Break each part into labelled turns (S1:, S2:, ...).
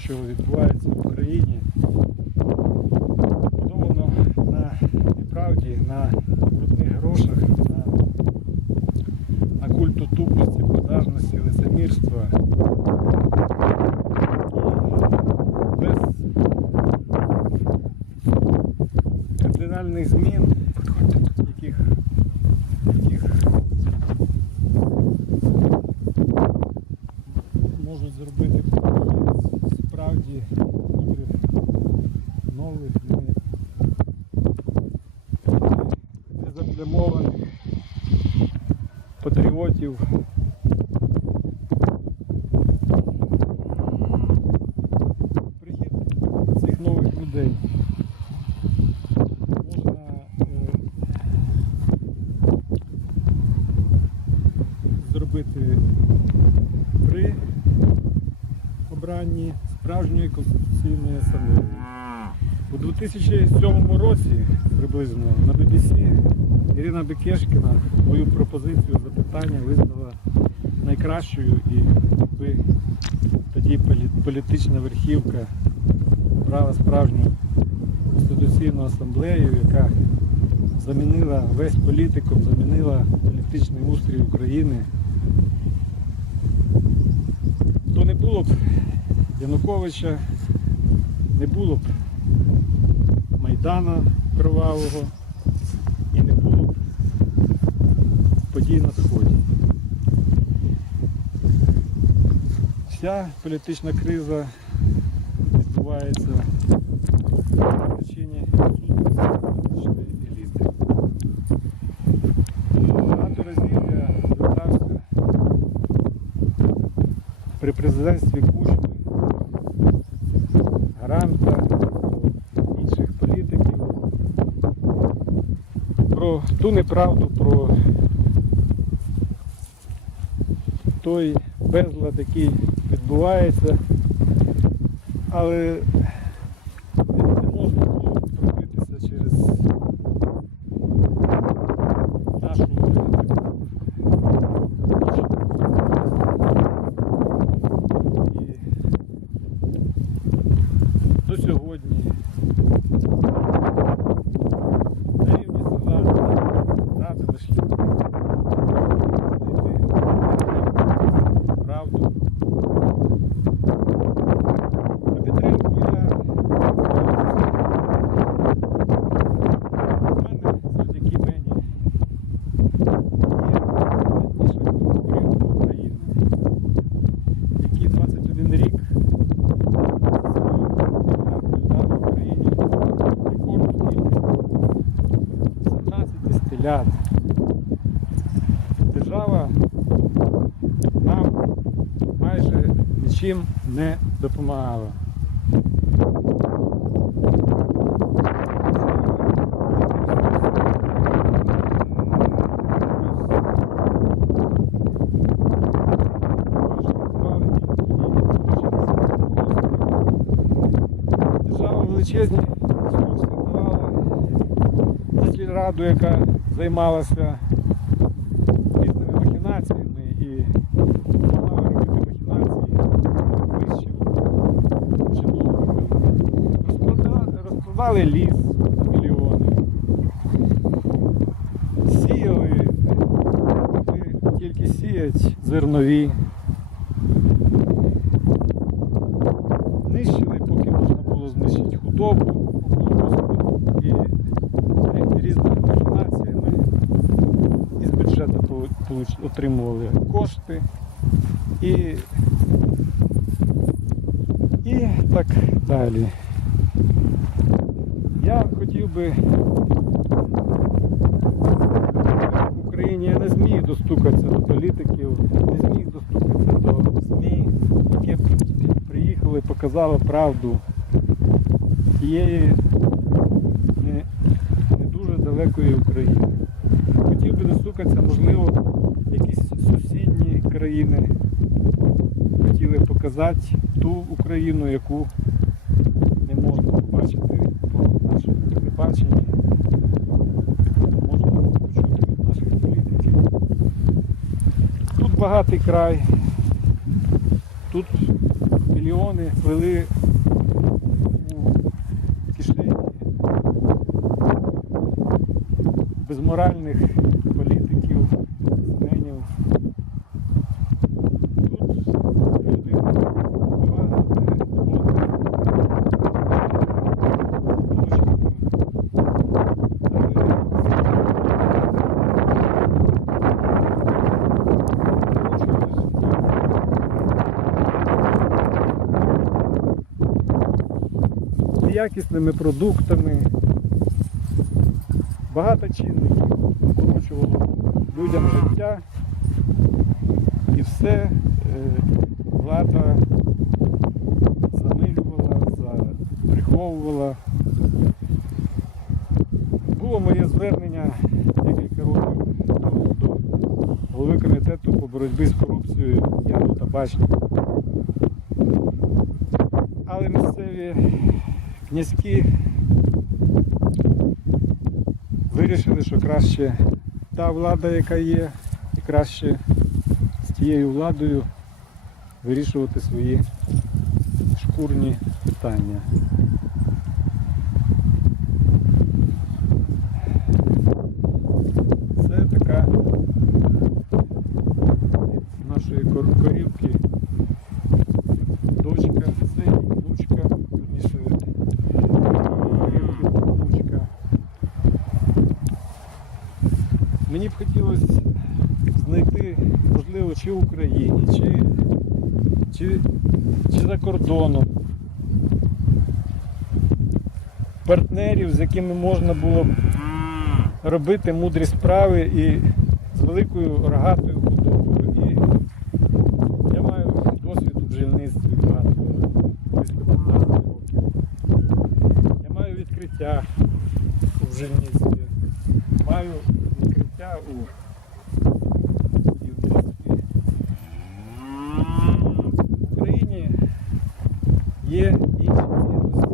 S1: що відбувається в Україні, конституційної асамблеї. У 2007 році приблизно на BBC Ірина Бекешкіна мою пропозицію запитання визнала найкращою і якби тоді політична верхівка брала справжню конституційну асамблею, яка замінила весь політикум, замінила політичний устрій України. То не було б Януковича, не було б Майдана Кровавого і не було б подій на Сході. Вся політична криза відбувається ту неправду, про той безлад, який відбувається, але не можна було пробитися через нашу і до сьогодні на рівні села радили шлях правду. На підтримку я в мене завдяки мені є етнічна підтримка України, які 21 рік дали Україні рекордну кількість 17 стилят. Держава нам майже нічим не допомагала. Величезні ресурси давала сільраду, яка займалася різними махінаціями і мала робити махінації вищим чиновникам. Розпродали ліс мільйони. Сіяли, тільки сіять зернові. Нищили, поки можна було знищити і рі- різними махінаціями із бюджету отримували кошти і, і так далі. Я хотів би в Україні я не зміг достукатися до політиків, не зміг достукатися до ЗМІ, які приїхали, показали правду тієї не, не дуже далекої України. Хотів би достукатися, можливо, якісь сусідні країни хотіли показати ту Україну, яку не можна побачити по нашому телебаченні, можна почути від наших політиків. багатий край. Тут мільйони плили у кишені безморальних політиків, бізнесменів. Тут люди. Якісними продуктами. Багато чинників поручувало людям життя і все е, влада замилювала, за- приховувала. Було моє звернення декілька років до голови комітету по боротьбі з корупцією Яну Табачнику. Але місцеві князькі вирішили, що краще та влада, яка є, і краще з тією владою вирішувати свої шкурні питання. Мені б хотілося знайти, можливо, чи в Україні, чи, чи, чи за кордоном партнерів, з якими можна було б робити мудрі справи і з великою рогатою худобою. І я маю досвід у бджільництві близько 15 років. Я маю відкриття у бджільництві, маю відкриття у будівництві. В Україні є інші цінності,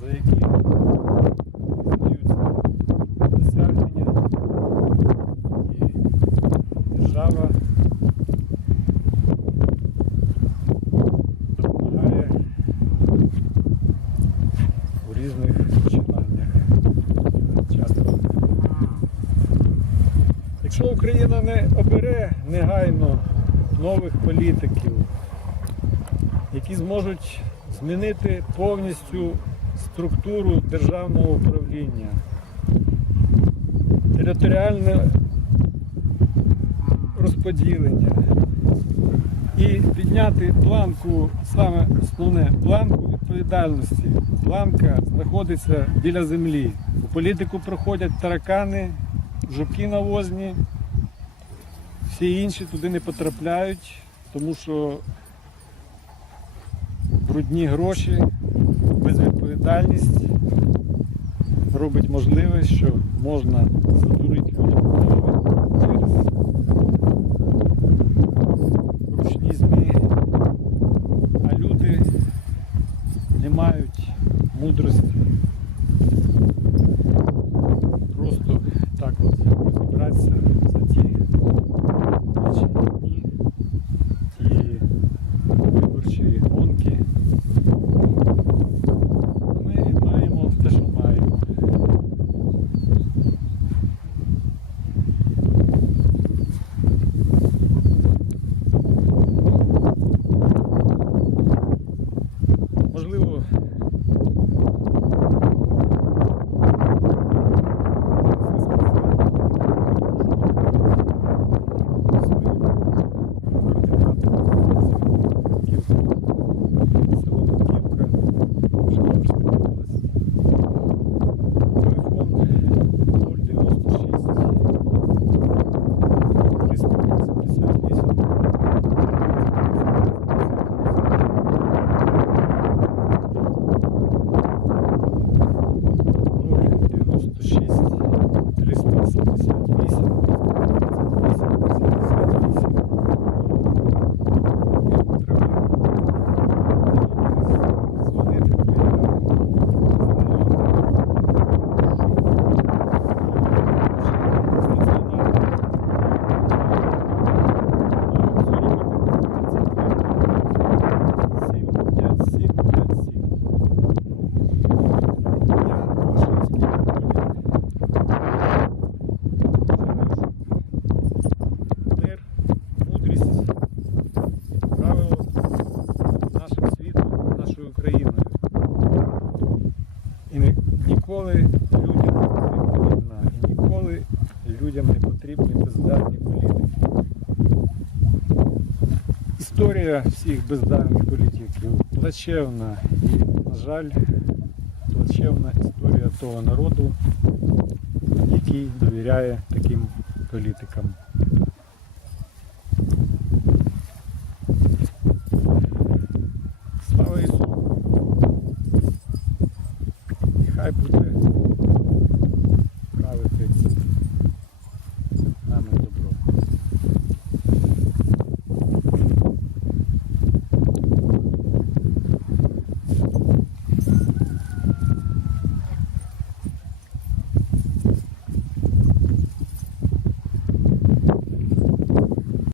S1: за які визнаються досягнення і держава допомагає у різних починаннях. Часто. Якщо Україна не обере негайно нових політиків, які зможуть змінити повністю структуру державного управління, територіальне розподілення і підняти планку, саме основне, планку відповідальності. Планка знаходиться біля землі. У політику проходять таракани, жуки навозні, всі інші туди не потрапляють, тому що брудні гроші, безвідповідальність робить можливість, що можна задурити людям Історія всіх бездарних політиків плачевна і, на жаль, плачевна історія того народу, який довіряє таким політикам.